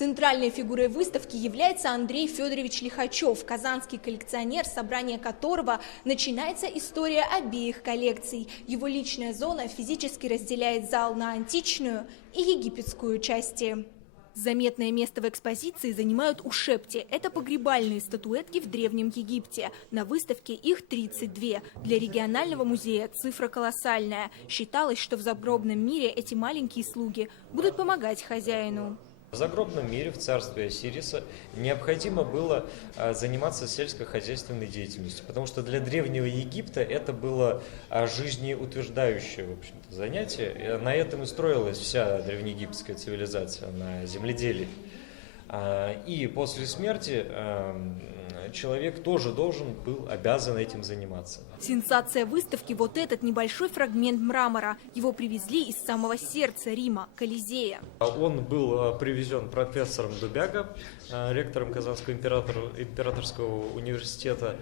Центральной фигурой выставки является Андрей Федорович Лихачев, казанский коллекционер, собрание которого начинается история обеих коллекций. Его личная зона физически разделяет зал на античную и египетскую части. Заметное место в экспозиции занимают ушепти. Это погребальные статуэтки в Древнем Египте. На выставке их 32. Для регионального музея цифра колоссальная. Считалось, что в загробном мире эти маленькие слуги будут помогать хозяину. В загробном мире, в царстве Осириса, необходимо было заниматься сельскохозяйственной деятельностью, потому что для Древнего Египта это было жизнеутверждающее, в общем-то, занятие. И на этом и строилась вся древнеегипетская цивилизация, на земледелии. И после смерти человек тоже обязан этим заниматься. Сенсация выставки – вот этот небольшой фрагмент мрамора. Его привезли из самого сердца Рима – Колизея. Он был привезен профессором Дубяга, ректором Казанского императорского университета,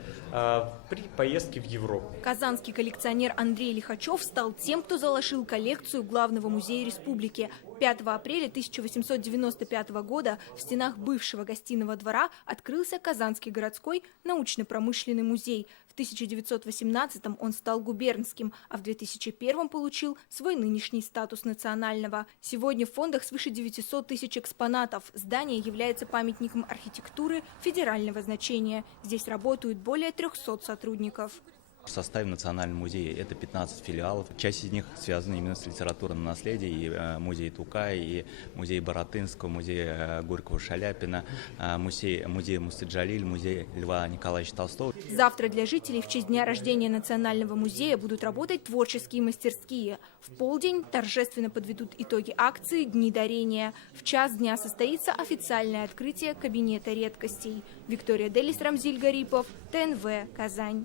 при поездке в Европу. Казанский коллекционер Андрей Лихачев стал тем, кто заложил коллекцию Главного музея республики. 5 апреля 1895 года в стенах бывшего гостиного двора открылся Казанский городской научно-промышленный музей. В 1918-м он стал губернским, а в 2001-м получил свой нынешний статус национального. Сегодня в фондах свыше 900 тысяч экспонатов. Здание является памятником архитектуры федерального значения. Здесь работают более 300 сотрудников. В составе Национального музея это 15 филиалов. Часть из них связана именно с литературным наследием. И музей Тукая, и музей Баратынского, музей Горького-Шаляпина, музей Мустаджалиль, музей Льва Николаевича Толстого. Завтра для жителей в честь дня рождения Национального музея будут работать творческие мастерские. В полдень торжественно подведут итоги акции «Дни дарения». В час дня состоится официальное открытие кабинета редкостей. Виктория Делис, Рамзиль Гарипов, ТНВ, Казань.